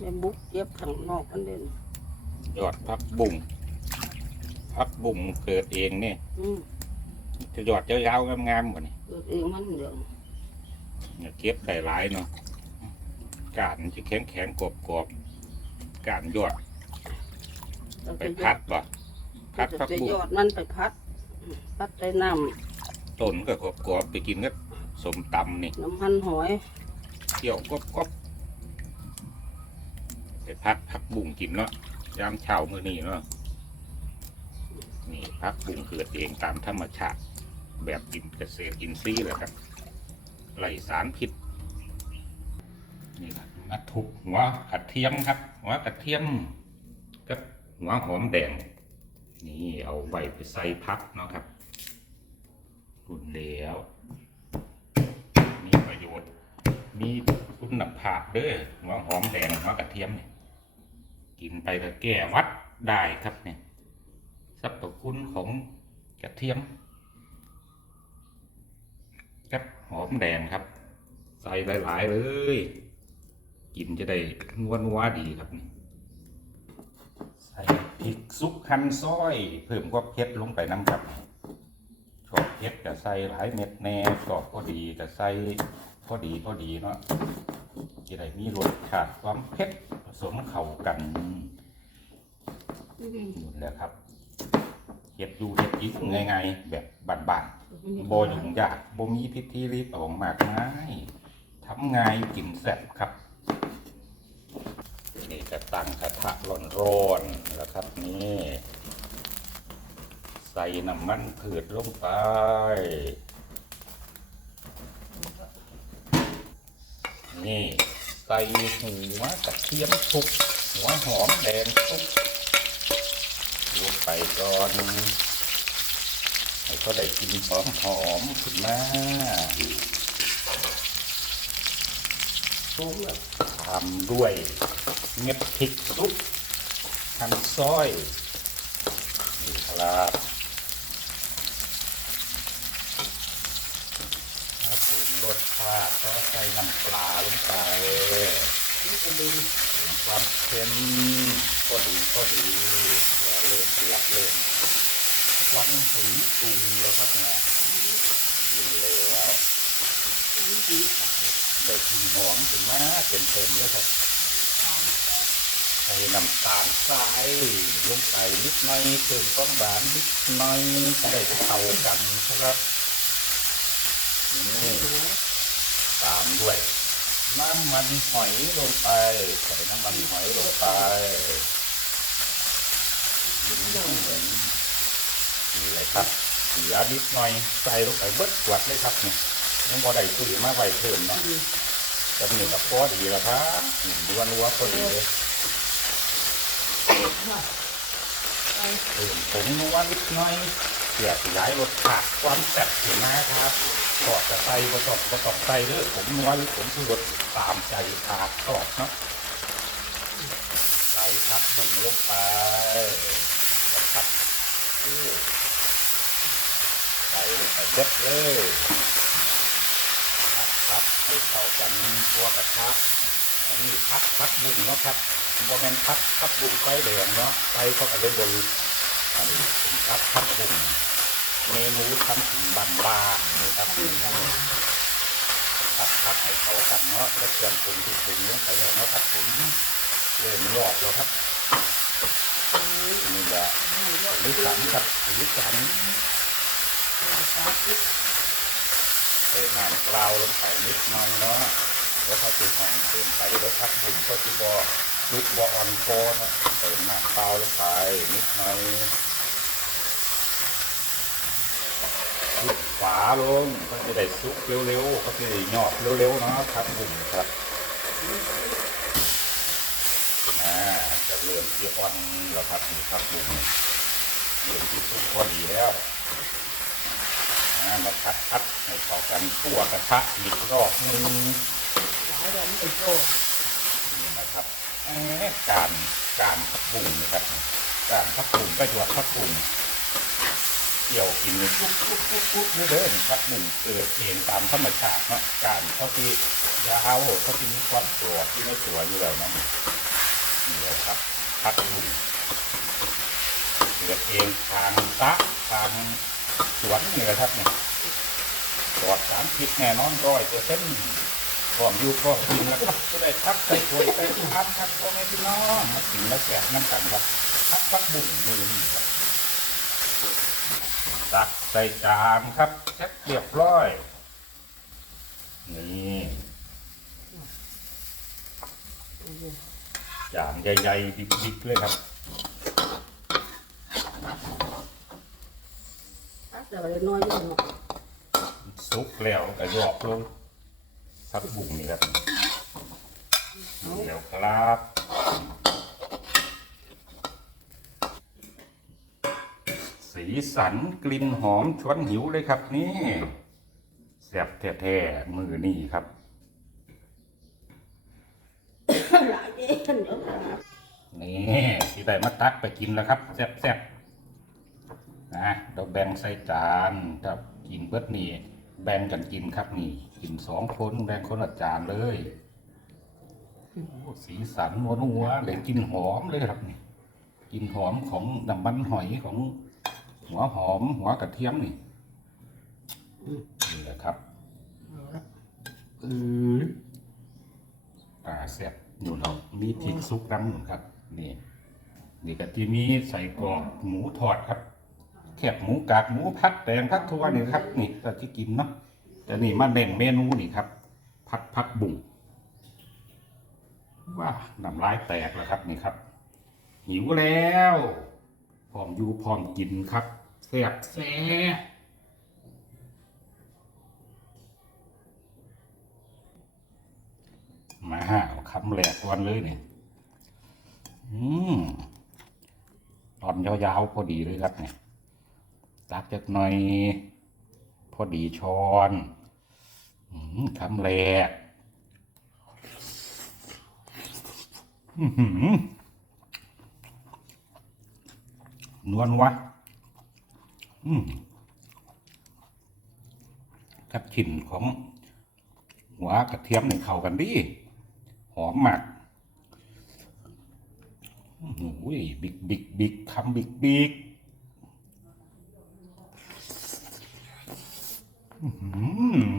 แม่บุกเก็บข้างนอกมันเด่นยอดพักบุ่งพักบุ่งเกิดเองเนี่ยอืมจะยอดยาวๆงามๆกว่านี่เกิดเองมันเดี๋ยวเนี่ยเก็บได้หลายเนาะกาดมันจะแข็งแข็งๆกรอบกรอบๆกาดยอดเราไปจะยพัอดดบ่พัดพักจะบุ่งยอดมันไปพัด พัดใส่น้ต้นก็กรอบกรอบๆไปกินก็สมตำนี่ำน้ำมันหอย เกี่ยวกรอบกรอบ ไปพัดพักบุ่งกินเนาะยามเช้ามื้อนี้เนาะนี่พักบุ่งเกิดเองตามธรรมชาติ แบบกินเกษตรอินทรีย์เลยครับไหลสารพิษนี่ครับมาทุบหัวกระเทียมครับหัวกระเทียมกับหัวหอมแดงนี่เอาใบไปใส่พักเนาะครับรุ่นแล้วมีประโยชน์ มีคุณภาพเด้อหัวหอมแดงหัวกระเทียมเนี่ย กินไปก็แก้วัดได้ครับเนี่ยสรรพคุณของกระเทียมกับหอมแดงครับ ใส่หลายๆเลยกินจะได้นวนัวๆดีครับนี่ใส่พริกซุปหั่นซอย เพิ่มความเผ็ดลงไปน้ำครับชอบเผ็ดก็ใส่หลายเม็ดแน่ชอบพอดีก็ใส่พอดีพอดีเนาะจะได้มีรสชาติความเผ็ด สมเข้ากันหมดแล้วครับเห็ดอยู่เห็ดอีกง่ายๆแบบบานๆโบยุ่งยากโบมีพิธีรีบออกมากง่ายทำง่ายกินแซ่บครับนี่จะตั้งกระทะร้อนๆแล้วครับนี่ใส่น้ำมันพืชลงไป นี่ ใส่หัวกระเทียมทุกหัวหอมแดงทุกลงไปก่อนให้เขาได้กลินหอมหอมขึ้นมาสูงแบบทำด้วยเม็ดพริกซุปหั่นซอยนี่ครับมาป รสชาติก็ใส่น้ำปลาลงไปนี่จะดึงความเค็มก็ดีก็ดีแล้วเริ่มเดือดเริ่มวันถึงปรุงแล้วครับเนี่ยกินแล้วได้กลิ่นหอมขึ้นมาเต็มเต็มๆเลยครับใส่น้ำตาลทรายลงไปนิดหน่อยเพิ่มความหวานนิดหน่อยได้เข้ากันครับนี่ ด้วย น้ำมันหอยลงไปใส่น้ำมันหอยลงไปนี่เลยครับเหลือนิดหน่อยใส่ลงไปเบิดขวดเลยครับนี่ยังบ่ได้ตุ้ยมาไว้เพิ่มเนาะดีจะมีกับพอดีแล้วครับนัวนัวพอดีเลยเพิ่มผงนัวนิดหน่อยเพื่อขยายรสชาติความแซ่บขึ้นมาครับ ทอดจะใส่ผสมผสมใส่เด้อผมนัวหรือผมคือรสตามใจขาดทอดเนาะใส่ครับบุ่งลงไปครับใส่ลงไปเด็ดเลยครับครับให้เขากันตัวกระทะอันนี้พักพักบุ่งเนาะครับโมเมนพักพักบุ่งไฟแดงเนาะไฟเขาก็เลยบริอันนี้เป็นพักพักบุ่ง เมนูทำถึงบานบานๆนี่ครับพักพักให้เข้ากันเนาะแล้วเตรียมปรุงที่ปรุงลงไปแล้วเนาะครับผมเริ่มรอบแล้วครับนี่แหละลิสันครับลิสันเทน้ำเปล่าลงไปนิดหน่อยเนาะแล้วเขาตีหองเติมไปแล้วทับบุ่มก็ที่บอลุกบอออนโกนเติมน้ำเปล่าลงไปนิดหน่อยลุกฝาลงก็จะได้ซุกเร็วๆก็จะได้หยอบเร็วๆเนาะครับบุ่มครับอ่าจะเริ่มที่อ่อนแล้วครับนี่ครับบุ่มเริ่มที่ซุกพอดีแล้วอ่ามาพัดพัดๆให้เข้ากันทั่วกระทะอีกรอบหนึงหลายแบบไม่โตนี่นะครับเอ๊ะการการพักบุ่งนะครับการพักบุ่งก็หยวดพักบุ่ง เกี่ยวกินปุ๊บปุ๊บปุ๊บปุ๊บเรื่อยๆพักบุ่งเกิดเองตามธรรมชาติเนาะการเขาที่ยาวเขาที่มีความสวยที่ไม่สวยอยู่แล้วเนาะนี่เลยครับพักบุญเกิดเองทางตะทางสวนนี่เลยครับเนี่ยปลอดสารพิษแน่นอนร้อยเปอร์เซ็นต์พร้อมอยู่พร้อมกินแล้วครับจะได้พักใส่ถ้วยใส่ชามครับพ่อแม่พี่น้องมากินแล้วแกน้ำกันครับพักพักบุญมือนี่ครับ ตักใส่จานครับเช็ดเรียบร้อย นี่จานใหญ่ๆบิ๊กๆเลยครับตักเดี๋ยวเลยน้อยอยู่เนาะซุปแล้วก็หยอกลงพักบุ้งนี่ครับนี่แล้วครับ สีสันกลิ่นหอมชวนหิวเลยครับ นี่แซ่บแท้ๆมือนี่ครับหลายเอ็นเดี๋ยวนะนี่ที่ได้มาตักไปกินแล้วครับแซ่บๆนะเราแบ่งใส่จานถ้ากินเบิดนี่แบ่งกันกินครับนี่ กินสองคนแบ่งคนละจานเลยโอ้สีสันนัวนัวๆเลยกลินหอมเลยครับนี่กลินหอมของน้ำมันหอยของ หัวหอม หัวกระเทียมนี่นี่แหละครับเอาละอือตาแซ่บอยู่เนาะมีพริกซุกน้ำหนุนครับ นี่ นี่ก็ที่มีใส่กรอกหมูทอดครับแคบหมูกากหมูพัดแดงพัดทัวนี่ครับ นี่ก็ที่กินเนาะแต่นี่มาเด่นเมนูนี่ครับ พัดพักบุ่งว้าน้ำลายแตกแล้วครับนี่ครับ หิวแล้วพร้อมอยู่พร้อมกินครับ แซ่บแซ่มาเอาคำแหลกวันเลยเนี่ยอืมตอนยาวๆพอดีเลยครับเนี่ยตักจากหน่อย พอดีช้อนอืมคำแหลกอื้อหือนวลวะ กับกลิ่นของหัวกระเทียมเนี่ยเข้ากันดีหอมมากหูยบิ๊กบิ๊กบิ๊กคำบิ๊กบิ๊กอืม